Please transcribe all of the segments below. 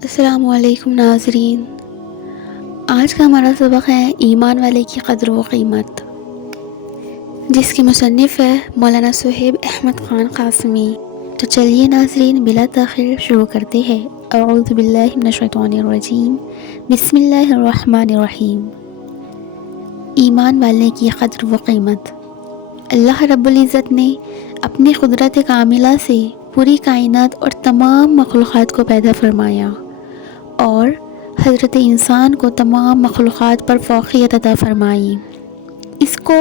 السلام علیکم ناظرین، آج کا ہمارا سبق ہے ایمان والے کی قدر و قیمت، جس کے مصنف ہے مولانا صہیب احمد خان قاسمی۔ تو چلیے ناظرین بلا تاخیر شروع کرتے ہیں۔ اعوذ باللہ من الشیطان الرجیم، بسم اللہ الرحمن الرحیم۔ ایمان والے کی قدر و قیمت۔ اللہ رب العزت نے اپنی قدرت کاملہ سے پوری کائنات اور تمام مخلوقات کو پیدا فرمایا اور حضرت انسان کو تمام مخلوقات پر فوقیت عطا فرمائی، اس کو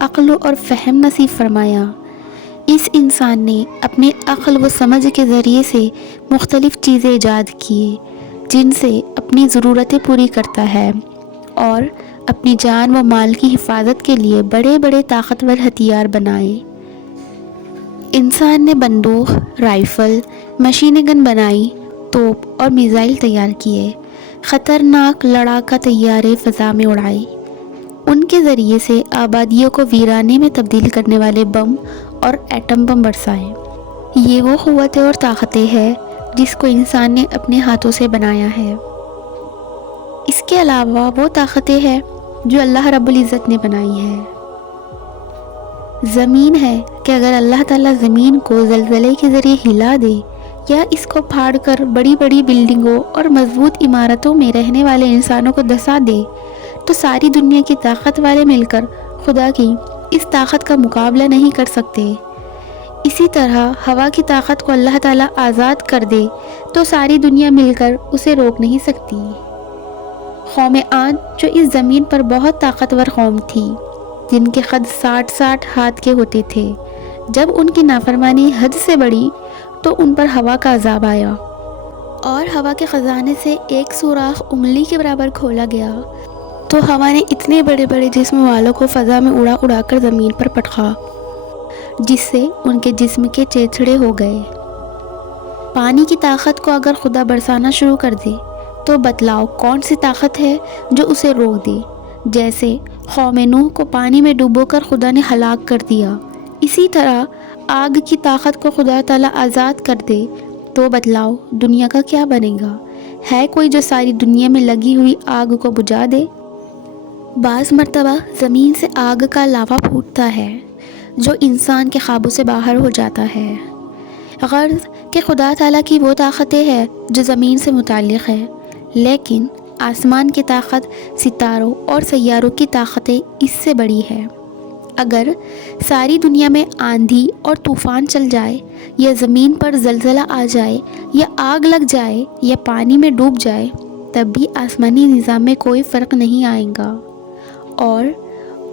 عقل اور فہم نصیب فرمایا۔ اس انسان نے اپنے عقل و سمجھ کے ذریعے سے مختلف چیزیں ایجاد کیے جن سے اپنی ضرورتیں پوری کرتا ہے، اور اپنی جان و مال کی حفاظت کے لیے بڑے بڑے طاقتور ہتھیار بنائے۔ انسان نے بندوق، رائفل، مشین گن بنائی، توپ اور میزائل تیار کیے، خطرناک لڑاکا طیارے فضا میں اڑائے، ان کے ذریعے سے آبادیوں کو ویرانے میں تبدیل کرنے والے بم اور ایٹم بم برسائے۔ یہ وہ قوتیں اور طاقتیں ہیں جس کو انسان نے اپنے ہاتھوں سے بنایا ہے۔ اس کے علاوہ وہ طاقتیں ہیں جو اللہ رب العزت نے بنائی ہے۔ زمین ہے کہ اگر اللہ تعالیٰ زمین کو زلزلے کے ذریعے ہلا دے یا اس کو پھاڑ کر بڑی بڑی بلڈنگوں اور مضبوط عمارتوں میں رہنے والے انسانوں کو دھسا دے تو ساری دنیا کی طاقت والے مل کر خدا کی اس طاقت کا مقابلہ نہیں کر سکتے۔ اسی طرح ہوا کی طاقت کو اللہ تعالیٰ آزاد کر دے تو ساری دنیا مل کر اسے روک نہیں سکتی۔ قوم عاد جو اس زمین پر بہت طاقتور قوم تھی، جن کے قد 60 ہاتھ کے ہوتے تھے، جب ان کی نافرمانی حد سے بڑھی تو ان پر ہوا کا عذاب آیا اور ہوا کے خزانے سے ایک سوراخ انگلی کے برابر کھولا گیا تو ہوا نے اتنے بڑے بڑے جسم والوں کو فضا میں اڑا اڑا کر زمین پر پٹکا، جس سے ان کے جسم کے چیچڑے ہو گئے۔ پانی کی طاقت کو اگر خدا برسانا شروع کر دے تو بتلاؤ کون سی طاقت ہے جو اسے روک دے؟ جیسے قوم نوح کو پانی میں ڈوبو کر خدا نے ہلاک کر دیا، اسی طرح آگ کی طاقت کو خدا تعالیٰ آزاد کر دے تو بتلاؤ دنیا کا کیا بنے گا؟ ہے کوئی جو ساری دنیا میں لگی ہوئی آگ کو بجھا دے؟ بعض مرتبہ زمین سے آگ کا لاوا پھوٹتا ہے جو انسان کے قابو سے باہر ہو جاتا ہے۔ غرض کہ خدا تعالیٰ کی وہ طاقتیں ہیں جو زمین سے متعلق ہے، لیکن آسمان کی طاقت ستاروں اور سیاروں کی طاقتیں اس سے بڑی ہے۔ اگر ساری دنیا میں آندھی اور طوفان چل جائے یا زمین پر زلزلہ آ جائے یا آگ لگ جائے یا پانی میں ڈوب جائے، تب بھی آسمانی نظام میں کوئی فرق نہیں آئے گا، اور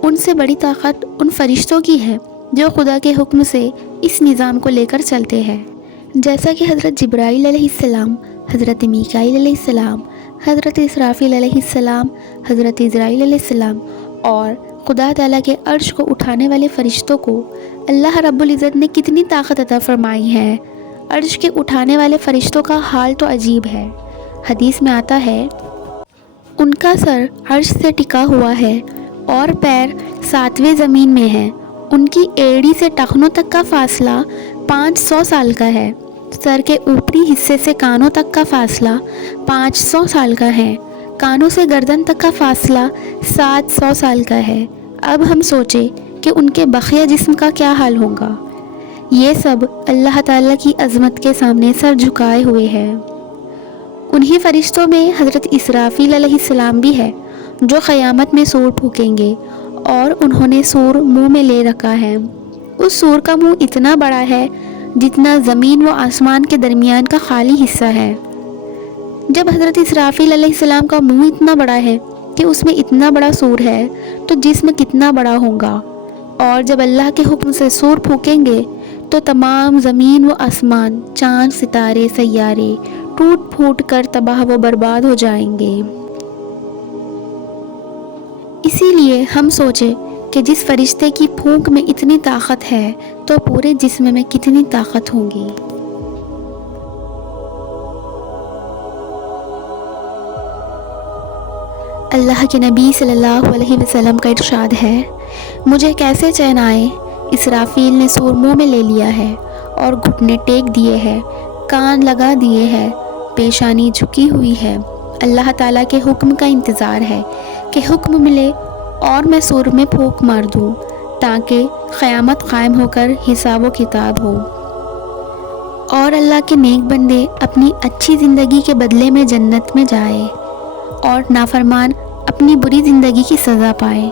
ان سے بڑی طاقت ان فرشتوں کی ہے جو خدا کے حکم سے اس نظام کو لے کر چلتے ہیں، جیسا کہ حضرت جبرائیل علیہ السلام، حضرت میکائیل علیہ السلام، حضرت اسرافیل علیہ السلام، حضرت عزرائیل علیہ السلام اور خدا تعالیٰ کے عرش کو اٹھانے والے فرشتوں کو اللہ رب العزت نے کتنی طاقت عطا فرمائی ہے۔ عرش کے اٹھانے والے فرشتوں کا حال تو عجیب ہے۔ حدیث میں آتا ہے ان کا سر عرش سے ٹکا ہوا ہے اور پیر 7ویں زمین میں ہے، ان کی ایڑی سے ٹخنوں تک کا فاصلہ 500 سال کا ہے، سر کے اوپری حصے سے کانوں تک کا فاصلہ 500 سال کا ہے، کانوں سے گردن تک کا فاصلہ 700 سال کا ہے۔ اب ہم سوچیں کہ ان کے بقیہ جسم کا کیا حال ہوگا۔ یہ سب اللہ تعالیٰ کی عظمت کے سامنے سر جھکائے ہوئے ہیں۔ انہی فرشتوں میں حضرت اسرافیل علیہ السلام بھی ہے جو قیامت میں سور پھونکیں گے، اور انہوں نے سور منہ میں لے رکھا ہے۔ اس سور کا منہ اتنا بڑا ہے جتنا زمین و آسمان کے درمیان کا خالی حصہ ہے۔ جب حضرت اسرافیل علیہ السلام کا منہ اتنا بڑا ہے کہ اس میں اتنا بڑا سور ہے تو جسم کتنا بڑا ہوگا، اور جب اللہ کے حکم سے سور پھونکیں گے تو تمام زمین و آسمان، چاند، ستارے، سیارے ٹوٹ پھوٹ کر تباہ و برباد ہو جائیں گے۔ اسی لیے ہم سوچیں کہ جس فرشتے کی پھونک میں اتنی طاقت ہے تو پورے جسم میں کتنی طاقت ہوگی۔ اللہ کے نبی صلی اللہ علیہ وسلم کا ارشاد ہے، مجھے کیسے چین آئے، اسرافیل نے سور منہ میں لے لیا ہے اور گھٹنے ٹیک دیے ہیں، کان لگا دیے ہیں، پیشانی جھکی ہوئی ہے، اللہ تعالیٰ کے حکم کا انتظار ہے کہ حکم ملے اور میں سور میں پھونک مار دوں تاکہ قیامت قائم ہو کر حساب و کتاب ہو، اور اللہ کے نیک بندے اپنی اچھی زندگی کے بدلے میں جنت میں جائے اور نافرمان اپنی بری زندگی کی سزا پائے۔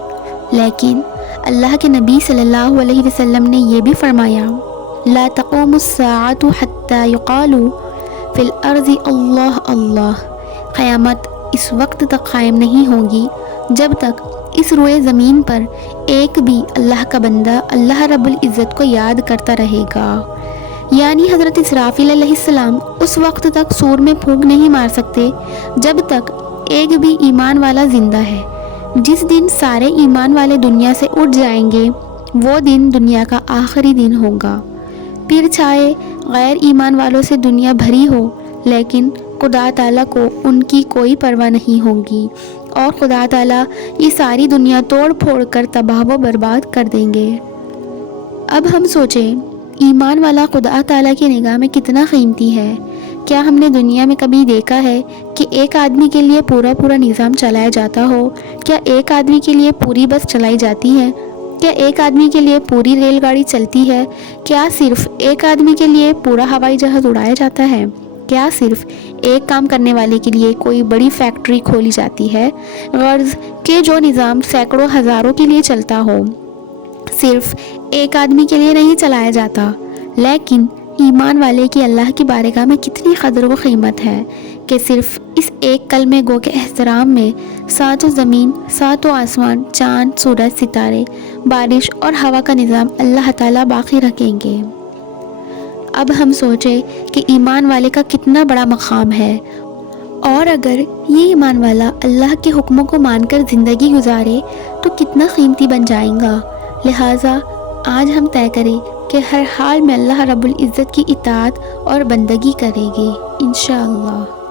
لیکن اللہ کے نبی صلی اللہ علیہ وسلم نے یہ بھی فرمایا، لا تقوم الساعة حتى يقال فی الارض اللہ اللہ، قیامت اس وقت تک قائم نہیں ہوگی جب تک اس روئے زمین پر ایک بھی اللہ کا بندہ اللہ رب العزت کو یاد کرتا رہے گا۔ یعنی حضرت اسرافیل علیہ السلام اس وقت تک سور میں پھونک نہیں مار سکتے جب تک ایک بھی ایمان والا زندہ ہے۔ جس دن سارے ایمان والے دنیا سے اٹھ جائیں گے وہ دن دنیا کا آخری دن ہوگا، پھر چاہے غیر ایمان والوں سے دنیا بھری ہو لیکن خدا تعالیٰ کو ان کی کوئی پرواہ نہیں ہوگی اور خدا تعالیٰ یہ ساری دنیا توڑ پھوڑ کر تباہ و برباد کر دیں گے۔ اب ہم سوچیں ایمان والا خدا تعالیٰ کی نگاہ میں کتنا قیمتی ہے۔ کیا ہم نے دنیا میں کبھی دیکھا ہے کہ ایک آدمی کے لیے پورا نظام چلایا جاتا ہو؟ کیا ایک آدمی کے لیے پوری بس چلائی جاتی ہے؟ کیا ایک آدمی کے لیے پوری ریل گاڑی چلتی ہے؟ کیا صرف ایک آدمی کے لیے پورا ہوائی جہاز اڑایا جاتا ہے؟ کیا صرف ایک کام کرنے والے کے لیے کوئی بڑی فیکٹری کھولی جاتی ہے؟ غرض کہ جو نظام سینکڑوں ہزاروں کے لیے چلتا ہو صرف ایک آدمی کے لیے نہیں چلایا جاتا۔ لیکن ایمان والے کی اللہ کی بارگاہ میں کتنی قدر و قیمت ہے کہ صرف اس ایک کلمے گو کے احترام میں ساتوں زمین، ساتوں آسمان، چاند، سورج، ستارے، بارش اور ہوا کا نظام اللہ تعالیٰ باقی رکھیں گے۔ اب ہم سوچیں کہ ایمان والے کا کتنا بڑا مقام ہے، اور اگر یہ ایمان والا اللہ کے حکموں کو مان کر زندگی گزارے تو کتنا قیمتی بن جائے گا۔ لہٰذا آج ہم طے کریں کہ ہر حال میں اللہ رب العزت کی اطاعت اور بندگی کریں گے انشاءاللہ۔